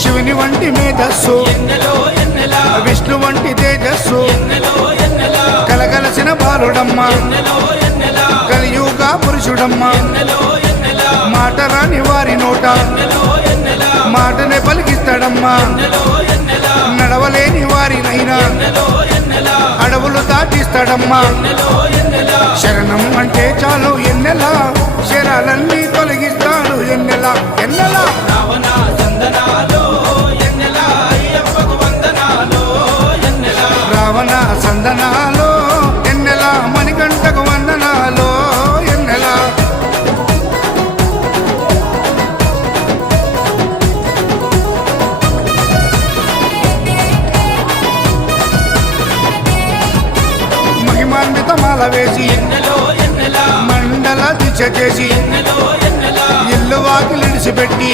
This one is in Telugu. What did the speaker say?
శివుని వంటి మేధస్సు విష్ణు వంటి తేజస్సు కలగలసిన బాలుడమ్మ కలియుగ పురుషుడమ్మ మాటరాని వారి నోట మాటనే పలికిస్తాడమ్మా నడవలేని వారినైనా అడవులు దాటిస్తాడమ్మా శరణం అంటే చాలు ఎన్నెలా శరాలన్నీ తొలగిస్తాడు ఎన్నెలా ఎన్నెలా రావణ సందనాలో ఎన్నెలా మణికంఠకు వందనాలో ఎన్నెలా మహిమాన్వితమాల వేసి మండల దిశ చేసి ఇల్లు వాకిలిడిసిపెట్టి